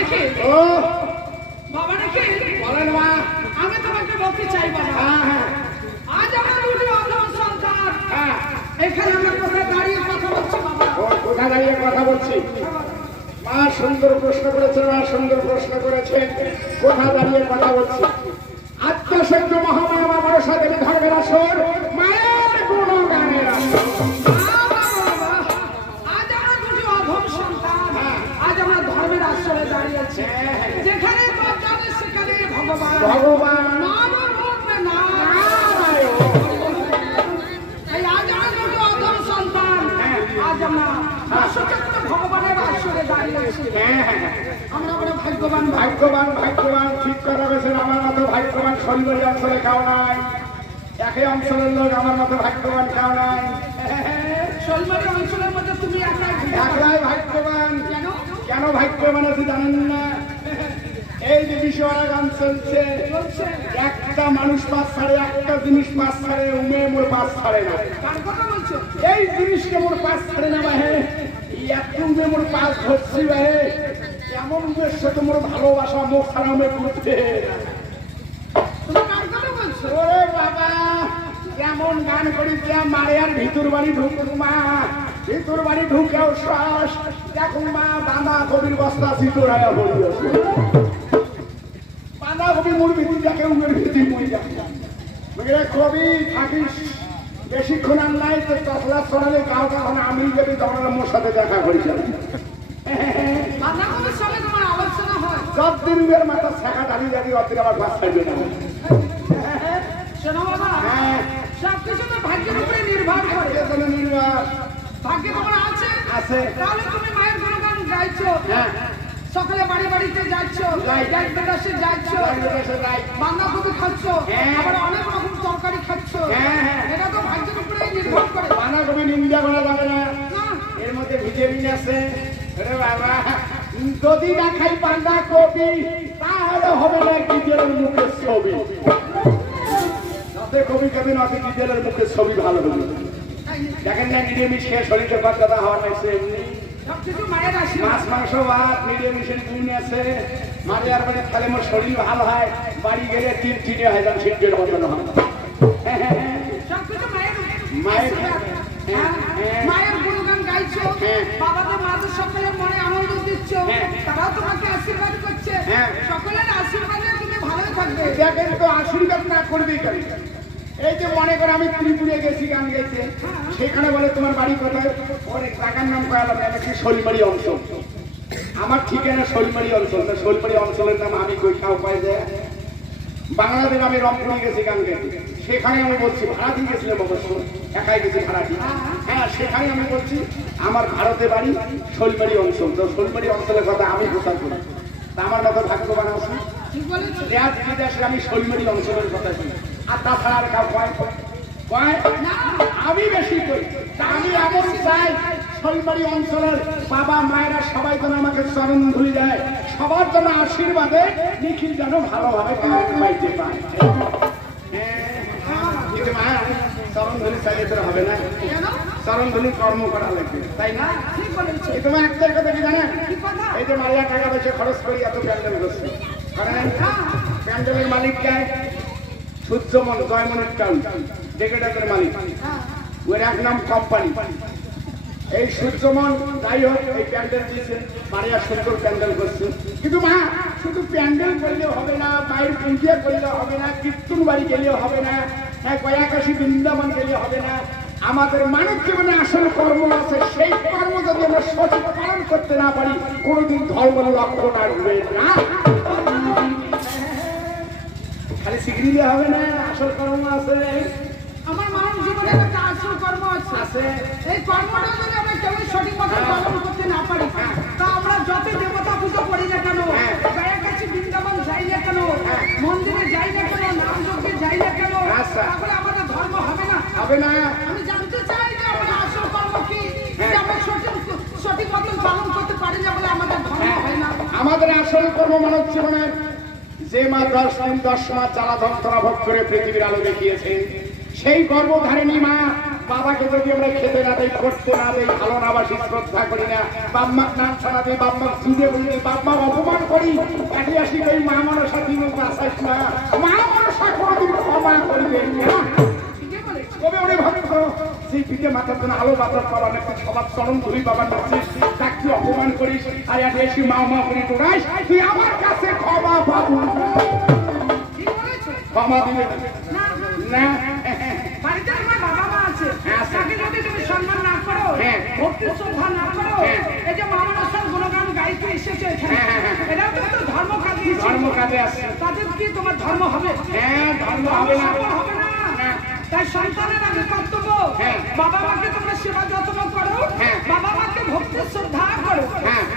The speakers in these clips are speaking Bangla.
ও বলেন মা আমি তোমাকে বলতে এখানে কোথায় দাঁড়িয়ে কথা বলছি বাবা ও কোথা দাঁড়িয়ে কথা বলছি মা সুন্দর প্রশ্ন করেছেন মা সুন্দর প্রশ্ন করেছেন কোথা দাঁড়িয়ে কথা বলছি আত্মসত্য মহামায়া মা বরসা দেবী ধর্মের আসর। দশচক্র ভগবানের আশ্রয়ে দাঁড়িয়েছি হ্যাঁ হ্যাঁ হ্যাঁ। আমরা ভাগ্যবান ভাগ্যবান ভাগ্যবান ঠিক কথা বলেছেন আমার মতো ভাগ্যবান শরীরের অঞ্চলে নাই একই অঞ্চলের লোক আমার মতো ভাগ্যবান কাউ নাই শোলমারি অঞ্চলের মধ্যে তুমি একলাই ভাগ্যবান কেন কেন ভাগ্যবান আছে জানেন না এই যে বিষয়রা গান চলছে একটা মানুষ পাস ছাড়ে একটা জিনিস পাস ছাড়ে উমে মোর পাস ছাড়ে না। কার কথা বলছো? এই জিনিসকে মোর পাস ছাড়ে না বাহে। এত উমে মোর পাস ধরছি বাহে। এমন উমের সাথে মোর ভালোবাসা মুখ ছাড়া উমে করতে কার ওরে বাবা কেমন গান করিছে মারে আর ভিতর বাড়ি ঢুকুক মা। ভিতর বাড়ি ঢুকেও শ্বাস। দেখুন মা বাঁধা কবির বস্তা চিতরায়া বলিয়েছে বাঁধা কবি মোর ভিতর দেখে উমের ভিতর মই দেখে কবি থাকিস। বেশিক্ষণ আর নাই তো তসলা ছড়ালে গাও তখন আমি যদি দমরা মোর সাথে দেখা তোমার হয়। সব দিনের মাথা শেখা দাঁড়িয়ে দাঁড়িয়ে অতির আবার বাস খাইবে না। হ্যাঁ। সব কিছু তো ভাগ্যের উপরে নির্ভর করে। তোমার আছে? আছে। তাহলে তুমি মায়ের গুণগান গাইছো। হ্যাঁ। সকালে বাড়ি বাড়িতে যাচ্ছ। গ্যাস যাচ্ছ বাঁধাকপি খাচ্ছ। আবার অনেক রকম তরকারি খাচ্ছ। হ্যাঁ, হ্যাঁ। এটা তো ভাগ্যের উপরে নির্ভর করে। বাঁধাকপি নিন্দা করা যাবে না। এর মধ্যে ভিটামিন আছে। আরে বাবা যদি না খাই বাঁধাকপি তাহলে হবে না গিজেলের মুখের ছবি। যত কবি কবি নতে গিজেলের মুখের ছবি ভালো হবে। দেখেন না নিরামিষ খেয়ে শরীরে কথা হওয়া নাইছে এমনি মাছ মাংস ভাত নিরামিষের গুণ আছে মাঝে আর মানে খেলে মোর শরীর ভালো হয় বাড়ি গেলে তিন চিনে হয় হয় মায়ের মায়ের-। হ্যাঁ। মায়ের গুণগান গাইছো। বাবাকে মাদের সকলের মনে আনন্দ দিচ্ছ। তারাও তোমাকে আশীর্বাদ করছে। সকলের আশীর্বাদে তুমি ভালোই থাকবে দেখেন তো আশীর্বাদ না করবি কেন এই যে মনে করো আমি ত্রিপুরে গেছি গান গেছে সেখানে বলে তোমার বাড়ি কোথায়? অনেক টাকার নাম কয়ালাম নাকি অঞ্চল। আমার ঠিকানা শৈলবাড়ি অঞ্চল। তা শৈলবাড়ি অঞ্চলের নাম আমি কই খাও পাই যায় বাংলাদেশ আমি রংপুরে গেছি গান গেছি। সেখানে আমি বলছি ভাড়া দিয়ে গেছিলাম অবশ্য একাই গেছি ভাড়া দিয়ে হ্যাঁ সেখানে আমি বলছি আমার ভারতে বাড়ি শৈলবাড়ি অঞ্চল। তো শৈলবাড়ি অঞ্চলের কথা আমি প্রচার করি। তা আমার মতো ভাগ্যবান আছে। আমি শৈলবাড়ি অঞ্চলের কথা বলি আর তাছাড়া আর কয় আমি বেশি করি। আমি এমন চাই শৈলবাড়ি অঞ্চলের বাবা মায়েরা সবাই যেন আমাকে চরণ ধুলি দেয়। সবার জন্য আশীর্বাদে নিখিল যেন ভালোভাবে পাইতে পায় হ্যাঁ, কিন্তু মা চরণ ধুলি চাইলে তো হবে না। চরণ ধুলি কর্ম করা লাগবে তাই না? এই তোমার একটার কথা কি জানেন? এই যে মাল্লা টাকা পয়সা খরচ করি এত প্যান্ডেল করছি। কারণ প্যান্ডেলের মালিক গায় এই প্যান্ডেল দিয়েছে মারিয়া প্যান্ডেল করছে। কিন্তু মা, শুধু প্যান্ডেল হবে না হবে না বাড়ি হবে না হ্যাঁ কয়াকাশি বৃন্দাবন গেলে হবে না। আমাদের মানব জীবনে আসল কর্ম আছে, সেই কর্ম যদি আমরা সঠিক পালন করতে না পারি, কোনোদিন ধর্ম লক্ষণ আসবে না। খালি দেওয়া হবে না আসল কর্ম আছে। আমার মানব জীবনে একটা আসল কর্ম আছে। আছে। এই কর্মটা যদি আমরা কেউ সঠিক মতো পালন করতে না পারি তা আমরা যত দেবতা পুজো করি না কেন হ্যাঁ। গায়ের কাছে বৃন্দাবন যাই না কেন মন্দিরে যাই না কেন নাম যজ্ঞে যাই না কেন। তাহলে আমাদের ধর্ম হবে না। হবে না। আমি জানতে চাই যে আমাদের আসল কর্ম কি হ্যাঁ। আমরা সঠিক সঠিক মতন পালন করতে পারি না বলে আমাদের ধর্ম হয় না। আমাদের আসল কর্ম মানব জীবনের যে মা দশ দিন দশ মাস জ্বালা যন্ত্রণা ভোগ করে পৃথিবীর আলো দেখিয়েছে, সেই গর্ভধারিণী মা বাবাকে যদি আমরা খেতে না দেই করতে না দেই ভালো না বাসি শ্রদ্ধা করি না বাম্মাক নাম ছাড়া দিই বাম্মাক জুড়ে বলি বাম্মা অপমান করি কাটি আসি কই মা মনসা দিন বাসাইস না মা মনসা কোনোদিন ক্ষমা করিবে তবে ওরে ভক্ত, সেই পিঠে মাথার জন্য আলো বাতাস পাবা নাকি সবার চরণ ধরি বাবা নাচিস তাকে অপমান করিস আর এক মা মা করি তোরাইস তুই আমার কাছে ক্ষমা পাবো। ক্ষমা দিবে। না না বাড়িতে আমার বাবা মা আছে আছে। তাকে যদি তুমি সম্মান না করো হ্যাঁ। ভক্তি শ্রদ্ধা না করো হ্যাঁ। এই যে মামনসার গুণগান গাইতে এসেছে এখানে হ্যাঁ, হ্যাঁ, হ্যাঁ। এটাও তো ধর্ম কাজে ধর্ম কাজে তাদের কি তোমার ধর্ম হবে? হ্যাঁ ধর্ম হবে না। হবে না। না। তাই সন্তানের আগে কর্তব্য হ্যাঁ। বাবা মাকে তোমরা সেবা যত্ন করো হ্যাঁ। বাবা মাকে ভক্তি শ্রদ্ধা করো হ্যাঁ।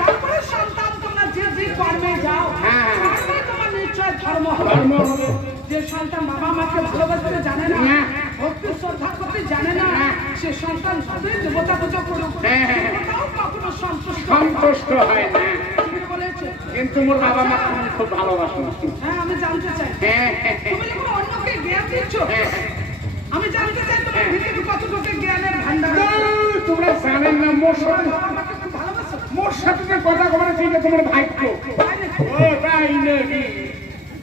তারপরে সন্তান তোমরা যে যে কর্মে যাও হ্যাঁ, হ্যাঁ। কর্মে তোমার নিশ্চয় ধর্ম ধর্ম হবে। যে সন্তান বাবা মাকে ভালোবাসতে জানে না। ভক্তি শ্রদ্ধা করতে জানে না। সে সন্তান যতই দেবতা পুজো করুক। হ্যাঁ, হ্যাঁ, হ্যাঁ। দেবতাও কখনো সন্তুষ্ট সন্তুষ্ট হয় না। কিন্তু মোর বাবা মা তুমি খুব ভালোবাসো। হ্যাঁ আমি জানতে চাই। হ্যাঁ হ্যাঁ তুমি যখন অন্যকে জ্ঞান দিচ্ছ? হ্যাঁ। আমি জানতে চাই তোমার ভিতরে কতটুকু জ্ঞানের ভান্ডার তোমরা জানেন না মোর সাথে বাবা মাকে খুব ভালোবাসো মোর সাথে যে কথা বলে সেইটা তোমার নাকি? ও তাই নাকি?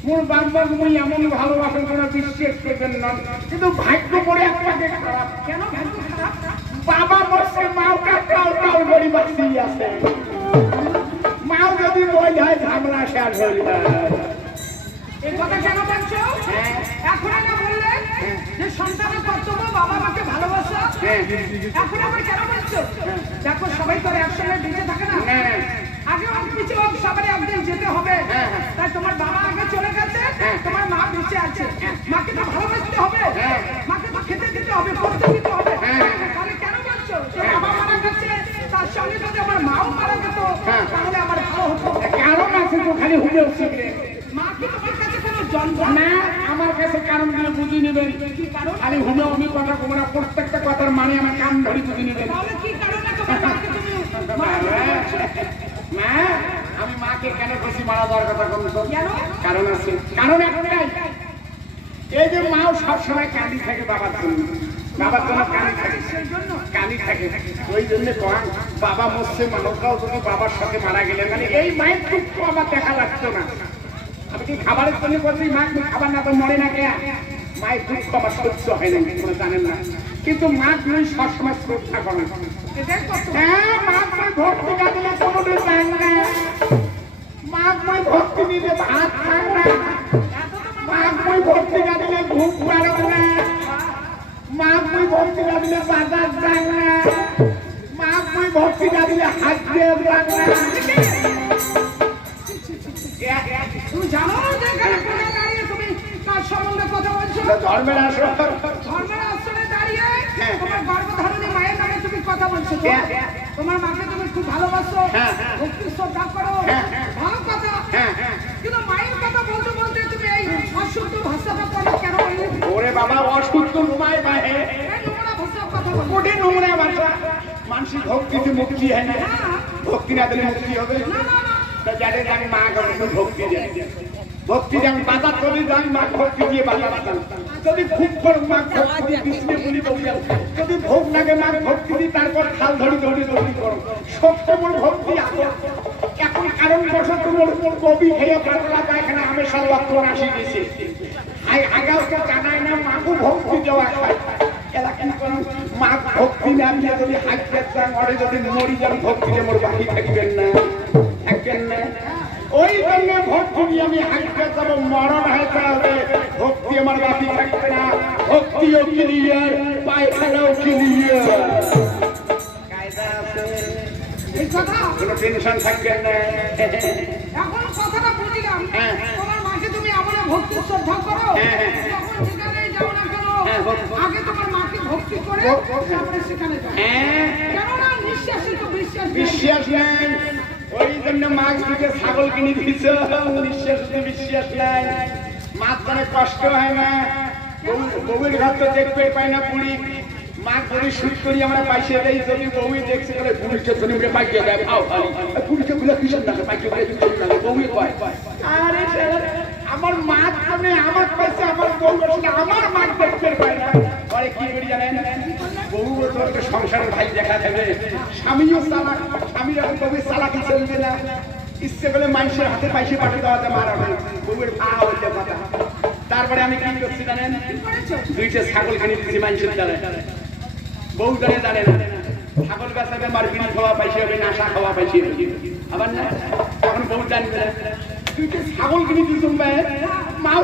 মোর বাবা তুমি এমন ভালোবাসেন তোমরা বিশ্বাস করবেন না। কিন্তু ভাগ্য পড়ে একটাকে খারাপ। কেন? ভাগ্য খারাপ বাবা বসে মাও কাটাও টাও গড়ি বাসি আছে। মাও যদি বই যায় ঝামেলা শেষ হয়ে যায়। এই কথা কেন বলছো? হ্যাঁ। এখন আগে বললে যে সন্তানের কর্তব্য বাবা মাকে ভালোবাসা? হ্যাঁ। এখন আবার কেন বলছো? দেখো সবাই তো একসঙ্গে বেঁচে থাকে না। আগে হোক পিছু হোক সবারই একদিন যেতে হবে। হ্যাঁ, হ্যাঁ। তাই তোমার বাবা আগে চলে গেছে হ্যাঁ। তোমার মা বেঁচে আছে। মাকে তো ভালোবাসতে হবে। মাকে তো খেতে দিতে হবে পড়তে দিতে হবে। তাহলে কেন বলছো? বাবা মারা গেছে তার সঙ্গে যদি আমার মাও মারা যেত। তাহলে আমার ভালো হতো। কারণ আছে তো খালি হুমে শিখলে মা কি তোমার কাছে কোনো যন্ত্র না আমার কাছে কারণগুলো বুঝি নেবেন। খালি হুমে হুমে কথা কোমরা প্রত্যেকটা কথার মানে আমার কান ধরি বুঝি নেবেন। তাহলে কি কারণে তোমার মাকে তুমি মারা যেতে বলছো? মা আমি মাকে কেন খুশি মারা দেওয়ার কথা বলছো? কারণ আছে। কারণ একটাই। এই যে মাও সবসময় কান্দি থাকে বাবার জন্য। বাবার জন্য কান্দি থাকে। কান্দি থাকে। ওই জন্য কয় বাবা মরছে মানুষরাও যদি বাবার সাথে মারা গেলে মানে এই মায়ের দুঃখ আমার দেখা লাগতো না। আমি কি খাবারের জন্য করছি মা খাবার না তো মরে না কে মায়ের দুঃখ আমার সহ্য হয় না কোনো জানেন না। কিন্তু মা তুমি সবসময় শ্রদ্ধা করেন হ্যাঁ মা তুমি ভক্তি না দিলে কোনোদিন যান না। মা তুমি ভক্তি দিলে ভাত খান না মা তুমি ভক্তি না দিলে ঘুম না। মা তুমি ভক্তি না দিলে বাজার যান না। মা তুমি ভক্তি না দিলে হাত দিয়ে যান না। তুমি জানো যে দাঁড়িয়ে তুমি কার সম্বন্ধে কথা বলছো? ধর্মের আসর ধর্মের আশ্রমে দাঁড়িয়ে হ্যাঁ। তোমার গর্ভধারণী মায়ের নামে তুমি কথা বলছো। তোমার মাকে তুমি খুব ভালোবাসো হ্যাঁ, হ্যাঁ। ভক্তি শ্রদ্ধা করো। হ্যাঁ। ভালো কথা। হ্যাঁ হ্যাঁ। কিন্তু মায়ের কথা বলতে বলতে তুমি এই অশুদ্ধ ভাষাটা করে কেন ওরে বাবা উপায় বাহে কোটি নোংরা ভাষা। ভক্তিতে মুক্তি হয় না? না। ভক্তি না দিলে মুক্তি হবে? না না না। তা যাদের আমি মা ভক্তি দেয় ভক্তি বাজার মা ভক্তি দিয়ে যদি খুব করে মা ভক্তি কৃষ্ণে বলি বলি যদি ভোগ লাগে মা ভক্তি দিই তারপর খাল ধরি ধরি ধরি করো। সত্য মোর ভক্তি আছে। এখন কারণ তোমার মোর কবি খেয়ে পাতলা পায়খানা আমি সব রক্ত আসি গেছে আই আগাও তো জানাই না মাকে ভক্তি দেওয়া খায় এরা কি করো মা ভক্তি না যদি হাইতে চান ওরে যদি মরি যান ভক্তি মোর বাকি থাকবেন না। থাকবেন না। ওই জন্য ভক্তি দিয়ে আমি হাইতে যাব মরণ হইতে হবে ভক্তি আমার বাকি থাকবে না। ভক্তিও ক্লিয়ার পায়খানাও ক্লিয়ার কায়দা আছে এই কথা কোনো টেনশন থাকবে না। এখন কথাটা বুঝলাম। হ্যাঁ। তোমার মাকে তুমি এমন ভক্তি শ্রদ্ধা করো? হ্যাঁ, হ্যাঁ। যখন যেখানেই যাও না কেন আগে তোমার মাকে ভক্তি করে তারপরে সেখানে যাও। কেননা নিঃশ্বাসই তো বিশ্বাস। বিশ্বাস নাই। ওই জন্য মাছ দিকে ছাগল কিনে দিয়েছ। নিঃশ্বাস বিশ্বাস কষ্ট হয় না। দেখতে পায় না পুরি যদি শুট করি আমরা পাইছে দেই যদি বউই আমরা আরে আমার মানে আমার বউ বসে আমার মাছ দেখতে পায় না। আরে কি করি জানেন? বউ তোমাকে সংসারের ভাই দেখা দেবে। স্বামীও চালাক। এখন কবে চালাকি চলবে না। ইচ্ছে করলে মানুষের হাতে পয়সা পাঠিয়ে দেওয়াতে মারা হয় বউয়ের ভা হইলে কথা। তারপরে আমি কি করছি জানেন? দুইটা ছাগল দিচ্ছি মানুষের বউ না। ছাগল খাওয়া পাইছে নাশা খাওয়া আবার না? তখন বউ জানবে না। দুইটা ছাগল কিনে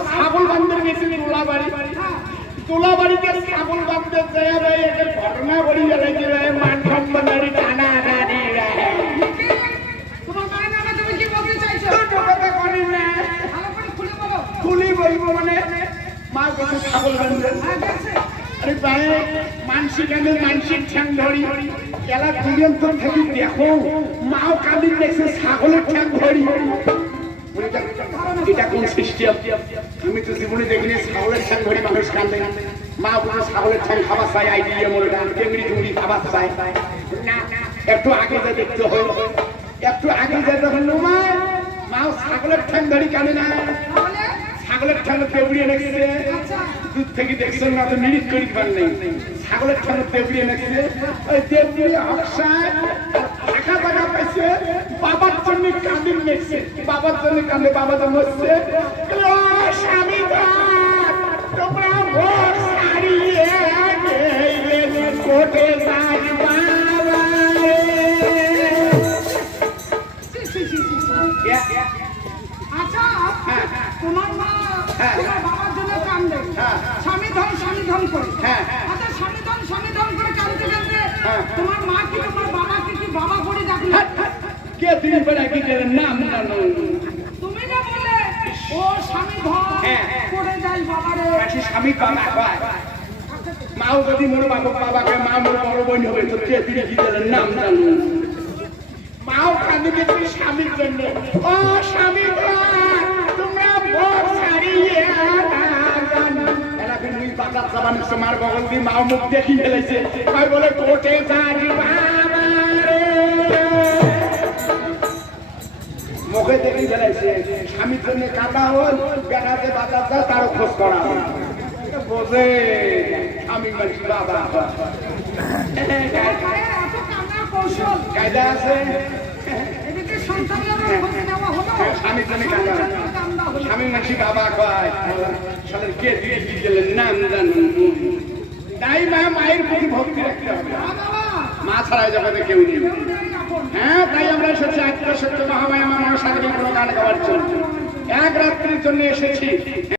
ছাগল গেছে তোলা বাড়ি তোলা বাড়িতে ছাগল ঘটনা বলি গেলে আরে মানসিক আমি মানসিক ঠ্যাং ধরি। এলা দুনিয়ন্ত থেকে দেখো, মাও কালির দেখছে, ছাগলের ঠ্যাং ধরি। এটা- কোন সিস্টেম আমি তো জীবনে দেখিনি ছাগলের ঠ্যাং ধরি মানুষ কান্দে মা বলে ছাগলের ঠ্যাং খাবার চাই, আই দিয়ে মরে না টেংরি টুংরি খাবার চাই? একটু আগে যা দেখতে হয় একটু আগে যা দেখুন মা মাও ছাগলের ঠ্যাং ধরি কানে না। ছাগলের ঠ্যাং দেবড়িয়ে রেখেছে আচ্ছা। দূর থেকে দেখছেন না তো মিনিট করি পার নেই। ছাগলের ঠান্ডা দেবড়িয়ে লেগেছে ওই দেবড়িয়ে হকসায় টাকা টাকা পাইছে বাবার জন্য কান্দির বাবার জন্য কান্দে বাবা তো মরছে। স্বামী তোমরা ভোর সারিয়ে তোমার বাবার জন্য কান্দে হ্যাঁ। স্বামী ধন স্বামী ধন করে হ্যাঁ। আচ্ছা স্বামী ধন স্বামী ধন করে কান্দতে কান্দতে হ্যাঁ। তোমার মা কি তোমার বাবা কি কি বাবা করে ডাকলো হাট, হাট। কে তুমি বেড়া কি নাম জানো তুমি না বলে ও স্বামী ধন। করে যাই বাবারে স্বামী বাবা কয় মাও যদি মোর বাবা বাবাকে মা মোর বড় বোন হবে তো কে তিনি কি নাম জানো মাও কাঁদে গেছে স্বামীর জন্য ও স্বামী মুই বাজার সাবান মার বগল দিয়ে মাও মুখ দেখি ফেলেছে। কয় বলে কোটে যারি মুখে দেখি ফেলেছে স্বামীর জন্য কাটা হল বেড়াতে বাজার যায় তারও খোঁজ করা হল। বোঝে আমি বলছি বাবা কৌশল কায়দা আছে। স্বামীর জন্য কাটা স্বামীর জন্য কান্দা হলো স্বামী মাসি বাবা কয় কে দিয়ে গেলেন? নাম জানুন তাই মা, মায়ের প্রতি ভক্তি রাখতে হবে। মা ছাড়া জগতে কেউ নেই। হ্যাঁ তাই আমরা এসেছি আত্মীয় সত্য মহামায় আমার কোনো গান গাওয়ার জন্য। এক রাত্রির জন্য এসেছি।